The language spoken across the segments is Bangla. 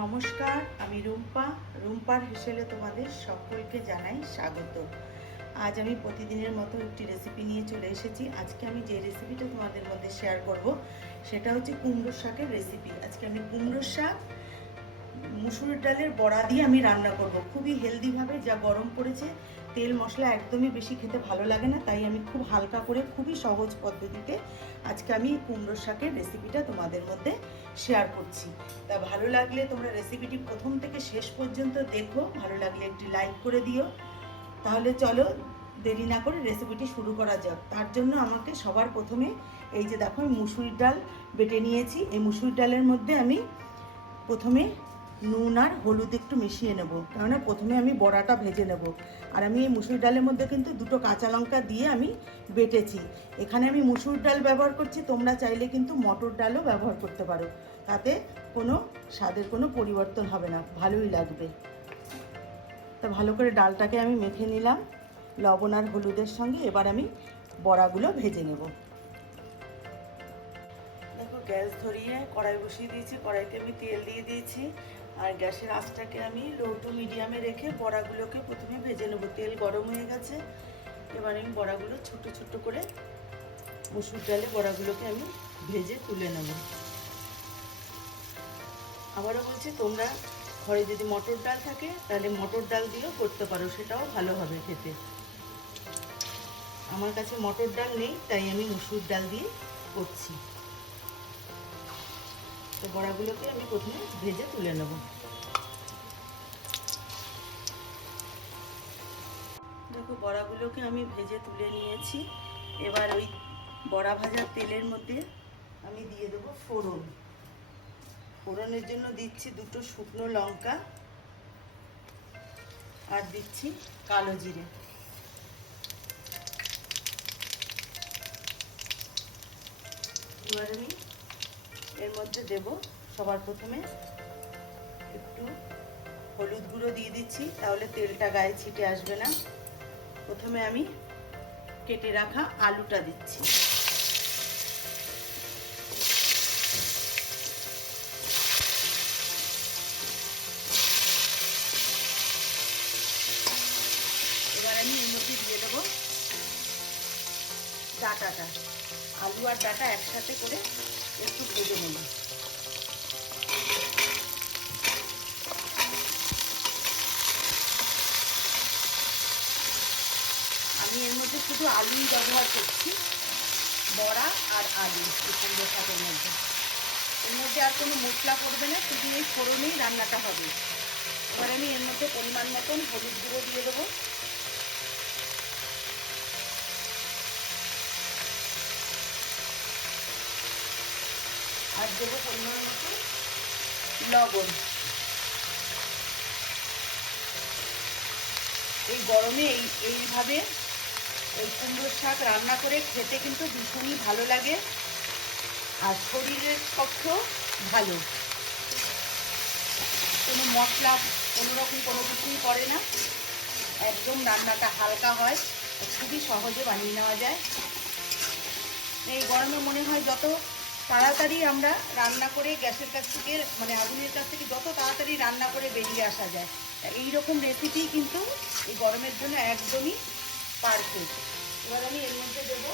নমস্কার, আমি রুম্পার হেসেলে তোমাদের সকলকে জানাই স্বাগত। আজ আমি প্রতিদিনের মতো একটি রেসিপি নিয়ে চলে এসেছি। আজকে আমি যে রেসিপিটা তোমাদের মধ্যে শেয়ার করব সেটা হচ্ছে কুমড়োর শাকের রেসিপি। আজকে আমি কুমড়োর শাক মুসুর ডালের বড়া দিয়ে আমি রান্না করব খুবই হেলদিভাবে। যা গরম পড়েছে, তেল মশলা একদমই বেশি খেতে ভালো লাগে না, তাই আমি খুব হালকা করে খুবই সহজ পদ্ধতিতে আজকে আমি কুমড়োর শাকের রেসিপিটা তোমাদের মধ্যে শেয়ার করছি। তা ভালো লাগলে তোমরা রেসিপিটি প্রথম থেকে শেষ পর্যন্ত দেখো, ভালো লাগলে একটি লাইক করে দিও। তাহলে চলো দেরি না করে রেসিপিটি শুরু করা যাক। তার জন্য আমাকে সবার প্রথমে এই যে দেখো আমি মুসুরির ডাল বেটে নিয়েছি। এই মুসুরির ডালের মধ্যে আমি প্রথমে নুন আর হলুদ একটু মিশিয়ে নেব, কেননা প্রথমে আমি বড়াটা ভেজে নেব। আর আমি এই মুসুর ডালের মধ্যে কিন্তু দুটো কাঁচা লঙ্কা দিয়ে আমি বেটেছি। এখানে আমি মুসুর ডাল ব্যবহার করছি, তোমরা চাইলে কিন্তু মটর ডালও ব্যবহার করতে পারো, তাতে কোনো স্বাদের কোনো পরিবর্তন হবে না, ভালোই লাগবে। তা ভালো করে ডালটাকে আমি মেখে নিলাম লবণ আর হলুদের সঙ্গে। এবার আমি বড়াগুলো ভেজে নেব। দেখো গ্যাস ধরিয়ে কড়াই বসিয়ে দিয়েছি, কড়াইতে আমি তেল দিয়ে দিয়েছি আর গ্যাসের আঁচটাকে আমি লো টু মিডিয়ামে রেখে বড়াগুলোকে প্রথমে ভেজে নেব। তেল গরম হয়ে গেছে, এবার আমি বড়াগুলো ছোট ছোট করে মুসুর ডালে বড়াগুলোকে আমি ভেজে তুলে নেব। আবারও বলছি, তোমরা ঘরে যদি মটর ডাল থাকে তাহলে মটর ডাল দিয়েও করতে পারো, সেটাও ভালো হবে খেতে। আমার কাছে মটর ডাল নেই, তাই আমি মুসুর ডাল দিয়ে করছি। তো বড়াগুলোকে আমি প্রথমে ভেজে তুলে নেব। দেখো বড়াগুলোকে আমি ভেজে তুলে নিয়েছি। এবার ওই বড়া ভাজার তেলের মধ্যে আমি দিয়ে দেবো ফোড়ন। ফোড়নের জন্য দিচ্ছি দুটো শুকনো লঙ্কা আর দিচ্ছি কালো জিরে। এবার আমি এর মধ্যে দেব সবার প্রথমে একটু হলুদ গুঁড়ো দিয়ে দিচ্ছি, তাহলে তেলটা গায়ে ছিটে আসবে না। প্রথমে আমি কেটে রাখা আলুটা দিচ্ছি। এবার আমি এর মধ্যে দিয়ে দেবো ডাঁটাটা। আলু আর ডাঁটা একসাথে করে একটু ভেজে নেব। আমি এর মধ্যে শুধু আলুই ব্যবহার করছি, বড়া আর আলু কুমড়ো শাকের মধ্যে। এর মধ্যে আর কোনো মশলা পড়বে না, শুধু এই ফোড়নেই রান্নাটা হবে। এবার আমি এর মধ্যে পরিমাণ মতন হলুদ গুঁড়ো দিয়ে দেবো। আর দেবো পরিমাণ মতন লবণ। এই গরমে এইভাবে এই কুমড়োর শাক রান্না করে খেতে কিন্তু ভীষণই ভালো লাগে আর শরীরের পক্ষেও ভালো। কোনো মশলা কোনোরকম কোনো কিছুই করে না, একদম রান্নাটা হালকা হয়, খুবই সহজে বানিয়ে নেওয়া যায়। এই গরমে মনে হয় যত তাড়াতাড়ি আমরা রান্না করে গ্যাসের কাছ থেকে মানে আগুনের কাছ থেকে যত তাড়াতাড়ি রান্না করে বেরিয়ে আসা যায়, এই রকম রেসিপি কিন্তু এই গরমের জন্য একদমই পারফেক্ট। এবার আমি এর মধ্যে দেবো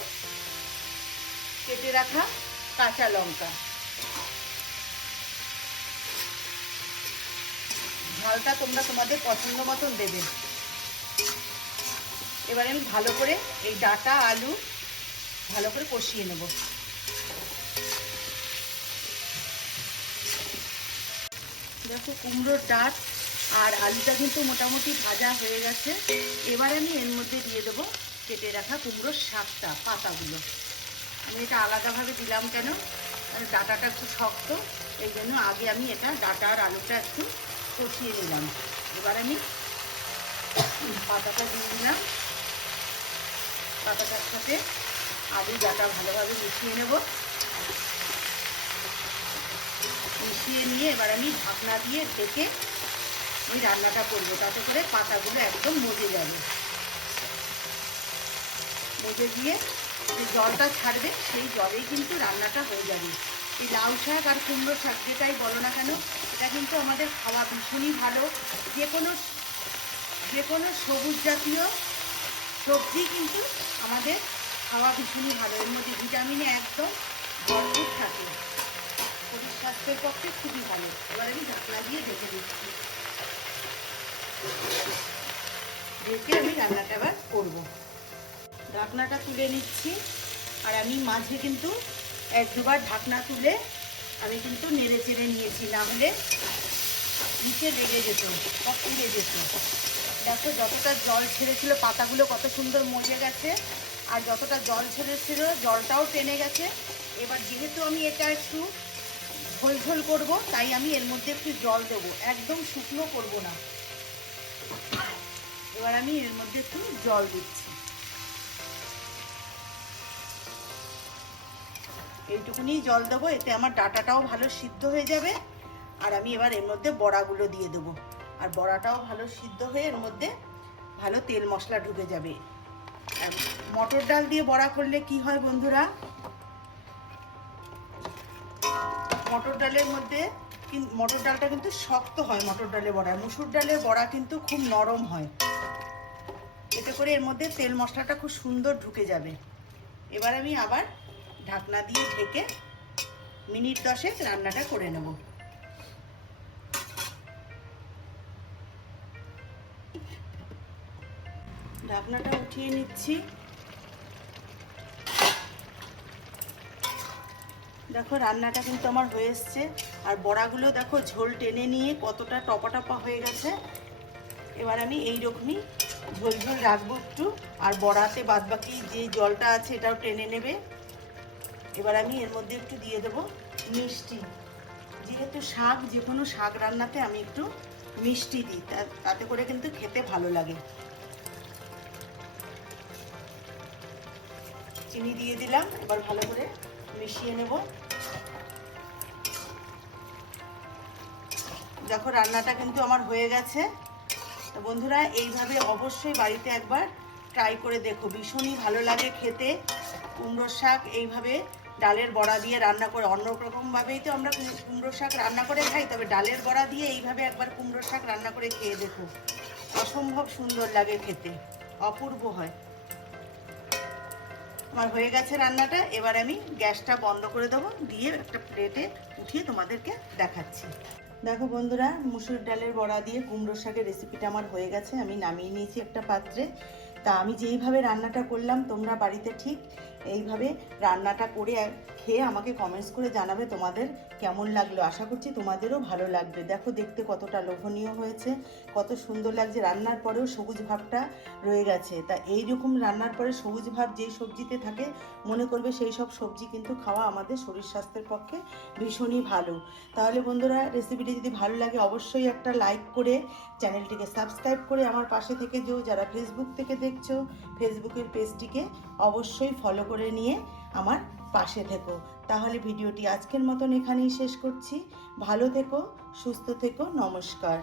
কেটে রাখা কাঁচা লঙ্কা। ঝালটা তোমরা তোমাদের পছন্দ মতন দেবে। এবার আমি ভালো করে এই ডাঁটা আলু ভালো করে কষিয়ে নেব। দেখো কুমড়োর ডাঁট আর আলুটা কিন্তু মোটামুটি ভাজা হয়ে গেছে। এবার আমি এর মধ্যে দিয়ে দেবো কেটে রাখা কুমড়োর শাকটা, পাতাগুলো। আমি এটা আলাদাভাবে দিলাম কেন, ডাঁটাটা একটু শক্ত, এই জন্য আগে আমি এটা ডাঁটা আর আলুটা একটু কষিয়ে নিলাম। এবার আমি পাতাটা দিয়ে দিলাম। পাতাটার সাথে আলু ডাঁটা ভালোভাবে মিশিয়ে নেব। মিশিয়ে নিয়ে এবার আমি ঢাকনা দিয়ে ঢেকে আমি রান্নাটা করবো, তাতে করে পাতাগুলো একদম মজে যাবে। মজে দিয়ে যে জলটা ছাড়বে সেই জলেই কিন্তু রান্নাটা হয়ে যাবে। এই লাউ শাক আর কুমড়ো শাক যেটাই বলো না কেন, এটা কিন্তু আমাদের খাওয়া ভীষণই ভালো। যে কোনো সবুজ জাতীয় সবজি কিন্তু আমাদের খাওয়া ভীষণই ভালো। এর মধ্যে ভিটামিনে একদম ভরপুর থাকে, শরীর স্বাস্থ্যের পক্ষে খুবই ভালো। এবার আমি ঢাকনা দিয়ে ঢেকে দিচ্ছি, ঢেকে আমি রান্নাটা এবার করবো। ঢাকনাটা তুলে নিচ্ছি, আর আমি মাঝে কিন্তু 1-2 বার ঢাকনা তুলে আমি কিন্তু নেড়ে চেড়ে নিয়েছি, না হলে নিচে লেগে যেত বা পুড়ে যেত। দেখো যতটা জল ছেড়েছিল, পাতাগুলো কত সুন্দর মজে গেছে, আর যতটা জল ছেড়েছিল জলটাও টেনে গেছে। এবার যেহেতু আমি এটা একটু ঝোল ঝোল করবো, তাই আমি এর মধ্যে একটু জল দেবো, একদম শুকনো করব না। এবার আমি এর মধ্যে একটু জল দিচ্ছি, এইটুকুনি জল দেবো, এতে আমার ডাঁটাটাও ভালো সিদ্ধ হয়ে যাবে। আর আমি এবার এর মধ্যে বড়াগুলো দিয়ে দেবো, আর বড়াটাও ভালো সিদ্ধ হয়ে এর মধ্যে ভালো তেল মশলা ঢুকে যাবে। আর মটর ডাল দিয়ে বড়া করলে কি হয় বন্ধুরা, মটর ডালের মধ্যে মটর ডালটা কিন্তু শক্ত হয় মটর ডালের বড়া, মুসুর ডালের বড়া কিন্তু খুব নরম হয়। এতে করে এর মধ্যে তেল মশলাটা খুব সুন্দর ঢুকে যাবে। এবার আমি আবার ঢাকনা দিয়ে ঢেকে মিনিট 10 রান্নাটা করে নেব। ঢাকনাটা উঠিয়ে নিচ্ছি। দেখো রান্নাটা কিন্তু আমার হয়ে এসছে, আর বড়াগুলো দেখো ঝোল টেনে নিয়ে কতটা টপা টপা হয়ে গেছে। এবার আমি এইরকমই ঝোল ঝোল রাখবো একটু, আর বড়াতে বাদবাকি যে জলটা আছে এটাও টেনে নেবে। এবার আমি এর মধ্যে একটু দিয়ে দেবো মিষ্টি, যেহেতু শাক, যে কোনো শাক রান্নাতে আমি একটু মিষ্টি দিই, তাতে করে কিন্তু খেতে ভালো লাগে। চিনি দিয়ে দিলাম, এবার ভালো করে মিশিয়ে নেব। দেখো রান্নাটা কিন্তু আমার হয়ে গেছে। তো বন্ধুরা এইভাবে অবশ্যই বাড়িতে একবার ট্রাই করে দেখো, ভীষণই ভালো লাগে খেতে। কুমড়ো শাক এইভাবে ডালের বড়া দিয়ে রান্না করে, অন্য রকমভাবেই তো আমরা কুমড়ো শাক রান্না করে খাই, তবে ডালের বড়া দিয়ে এইভাবে একবার কুমড়ো শাক রান্না করে খেয়ে দেখো, অসম্ভব সুন্দর লাগে খেতে, অপূর্ব হয়। আমার হয়ে গেছে রান্নাটা, এবার আমি গ্যাসটা বন্ধ করে দেবো, দিয়ে একটা প্লেটে উঠিয়ে তোমাদেরকে দেখাচ্ছি। দেখো বন্ধুরা, মুসুর ডালের বড়া দিয়ে কুমড়ো শাকের রেসিপিটা আমার হয়ে গেছে, আমি নামিয়ে নিয়েছি একটা পাত্রে। তা আমি যেইভাবে রান্নাটা করলাম, তোমরা বাড়িতে ঠিক এইভাবে রান্নাটা করে খেয়ে আমাকে কমেন্টস করে জানাবে তোমাদের কেমন লাগলো। আশা করছি তোমাদেরও ভালো লাগবে। দেখো দেখতে কতটা লোভনীয় হয়েছে, কত সুন্দর লাগছে, রান্নার পরেও সবুজ ভাবটা রয়ে গেছে। তা এইরকম রান্নার পরে সবুজ ভাব যেই সবজিতে থাকে, মনে করবে সেই সব সবজি কিন্তু খাওয়া আমাদের শরীর স্বাস্থ্যের পক্ষে ভীষণই ভালো। তাহলে বন্ধুরা, রেসিপিটি যদি ভালো লাগে অবশ্যই একটা লাইক করে চ্যানেলটিকে সাবস্ক্রাইব করে আমার পাশে থেকে যেও। যারা ফেসবুক থেকে দেখছো, ফেসবুকের পেজটিকে অবশ্যই ফলো করে নিয়ে আমার পাশে থেকো। তাহলে ভিডিওটি আজকের মতন এখানেই শেষ করছি। ভালো থেকো, সুস্থ থেকো, নমস্কার।